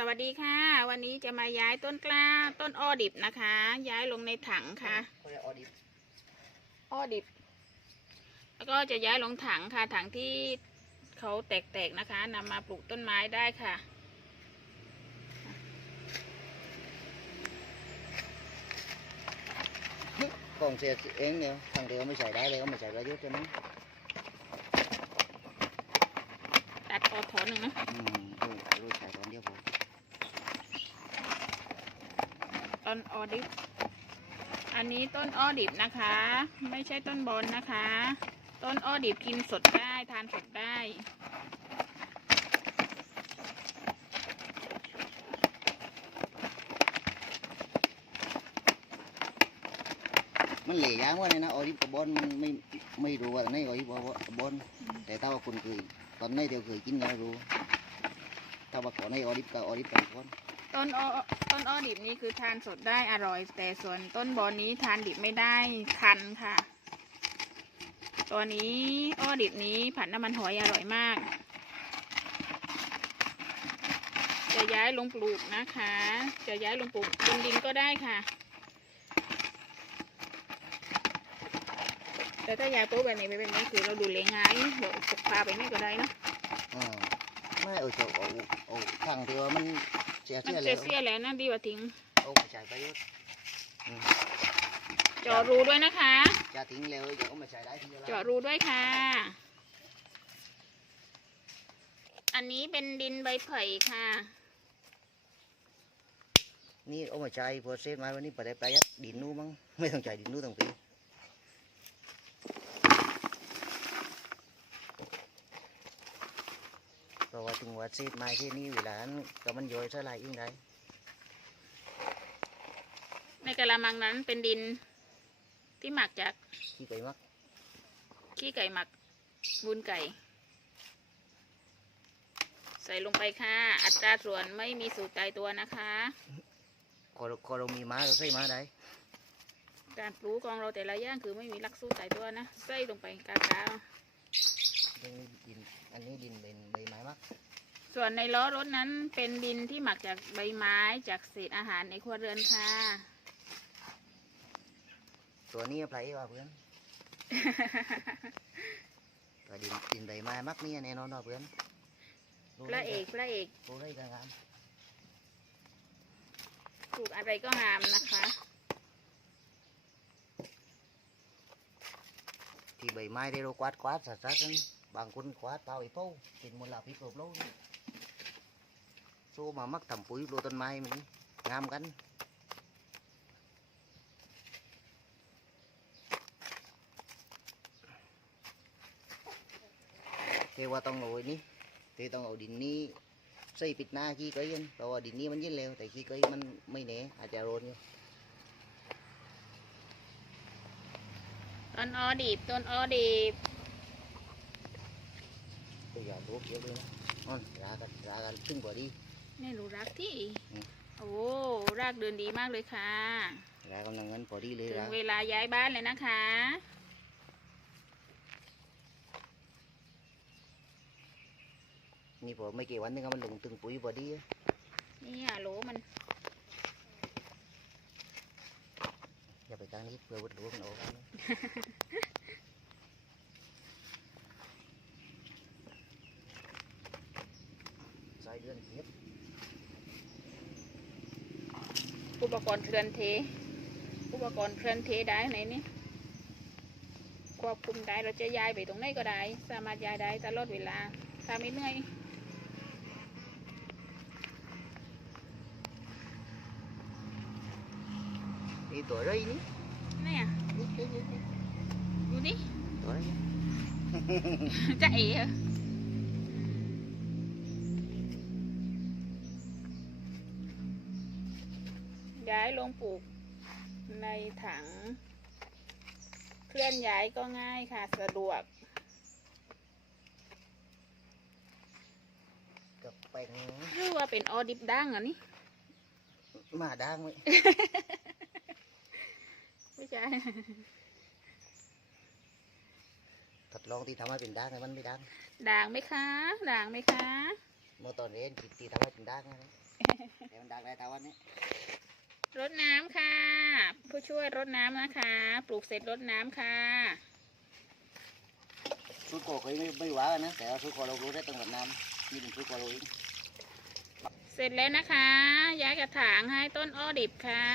สวัสดีค่ะ วันนี้จะมาย้ายต้นกล้าต้นอ้อดิบนะคะ ย้ายลงในถังค่ะเขาเรียกออดิบอ้อดิบ แล้วก็จะย้ายลงถังค่ะ ถังที่เขาแตกๆนะคะนำมาปลูกต้นไม้ได้ค่ะกล่องเสียเองเนี่ยทางเดียวไม่ใส่ได้เลยก็ไม่ใส่ประโยชน์ตัวนั้นตัดออกถอนหนึ่งนะอืมรู้รู้ใส่ตอนเดียวพอ ต้นออดิบ อันนี้ต้นออดิบนะคะ ไม่ใช่ต้นบอนนะคะ ต้นออดิบกินสดได้ทานสดได้มันเหล่ยางว่าเนี่ยนะออดิบกับบอนมันไม่ไม่รู้ว่าไหนออดิบกับบอนแต่ถ้าว่าคุณเคยตอนไหนเดียวเคยกินก็รู้ถ้าว่าก่อนในออดิบกับออดิบกับคน ต้นอ้อต้นอ้อดิบนี้คือทานสดได้อร่อย แต่ส่วนต้นบอนนี้ทานดิบไม่ได้คันค่ะ ตัวนี้อ้อดิบนี้ผัดน้ำมันหอยอร่อยมาก จะย้ายลงปลูกนะคะ จะย้ายลงปลูกบนดินก็ได้ค่ะแต่ถ้าย้ายปลูกแบบนี้ไปแบบนี้คือเราดูแลง่ายเดี๋ยวพกพาไปไม่ก็ได้เนอะอ่าไม่เอาจะเอาเอาข้างที่ว่ามัน เสียมันเสียเลจะยเสียแล้วนะดีกว่าทิ้งเอาไปใส่ประโยชน์อืมเจาะรูด้วยนะคะ จะทิ้งเร็วเดี๋ยวก็ไม่ใส่ได้ทีเดียวเจาะรูด้วยค่ะ อันนี้เป็นดินใบไผ่ค่ะ นี่เอามาใช้พอเซตมาวันนี้ไปได้ประหยัดดินนู้มั้งไม่ต้องใช้ดินนู้ทั้งปี เพ ราะว่าถึงว่าเศษไม้ที่นี่เวลานั้นก็มันย่อยสลายเองได้ในกระมังนั้นเป็นดินที่หมักจากที่ไก่มักขี้ไก่หมักบุญไก่ ใส่ลงไปค่ะ อัตราส่วนไม่มีสูตรตายตัวนะคะคอเราคอเรามีม้าเราใส่ม้าได้การปลูกของเราแต่ละอย่างคือไม่มีหลักสูตรตายตัวนะ ใส่ลงไปกากา อันนี้ดินอันนี้ดินเป็นใบไม้มักส่วนในล้อรถนั้นเป็นดินที่หมักจากใบไม้จากเศษอาหารในครัวเรือนค่ะ ตัวนี้ไผว่าเพื่อน ตัวดินดินใบไม้มักนี่แน่นอนว่าเพื่อนพระเอกพระเอกดูได้กันงามปลูกอะไรก็งามนะคะที่ใบไม้ได้เรากวาดกวาดสัดสัดนั้น บางคนกวาเปล่าไอ้เป้าเป็นมลพิษโลบโลกโซ่มามักทำปุ๋ยโลต้นไม้มันงามกันเทว่าต้องเอาไอ้นี่เทต้องเอาดินนี้ใส่ปิดหน้าขี้เกยนเพราะว่าดินนี้มันเย็นเร็วแต่ขี้เกยมันไม่แหน่อาจจะโรนอยู่ต้นอ้อดีบต้นอ้อดีบ ตัวอย่างรูปเยอะเลยนะอ๋อรากันรากันตึงกว่าดีนี่รู้รักที่อืมโอ้รากเดินดีมากเลยค่ะรากำลังงั้นพอดีเลยถึงราเวลาย้ายบ้านเลยนะคะนี่พอไม่กี่วันนึงก็มันลงตึงปุ๋ยพอดีนี่อะโหลมันอย่าไปตั้งนี้เพื่อวัดหลวงมันออกนะสายเดือนเฮ็ด อุปกรณ์เคลื่อนเท อุปกรณ์เคลื่อนเทได้ไหนนี่ควบคุมได้เราจะย้ายไปตรงไหนก็ได้ สามารถย้ายได้ตลอดเวลาถ้าไม่เหนื่อยนี่ตัวไรนี่เนี่ยนี่นี่นี่นี่ดูดิตัวไรจะเอ๋ ย้ายลงปลูกในถัง เคลื่อนย้ายก็ง่ายค่ะสะดวก กับแป้งหรือว่าเป็นออดิบดังเหรอะนี่มาด่างไหม ไม่ใช่ ทดลองที่ทำให้เป็นด่างแต่มันไม่ด่างด่างไหมคะ ด่างไหมคะมเมื่อตอนเรียนจิตตีทำให้เป็นดักนะ แต่มันดักได้ทาวันนี้ รดน้ำค่ะ ผู้ช่วยรดน้ำนะคะ ปลูกเสร็จรดน้ำค่ะ ชุดโกเคยไม่ไม่ว่ากันนะ แต่ว่าชุดโกเรารู้ได้ตรงกับน้ำนี่เป็นชุดโกเราเองเสร็จแล้วนะคะ ย้ายกระถางให้ต้นอ้อดิบค่ะ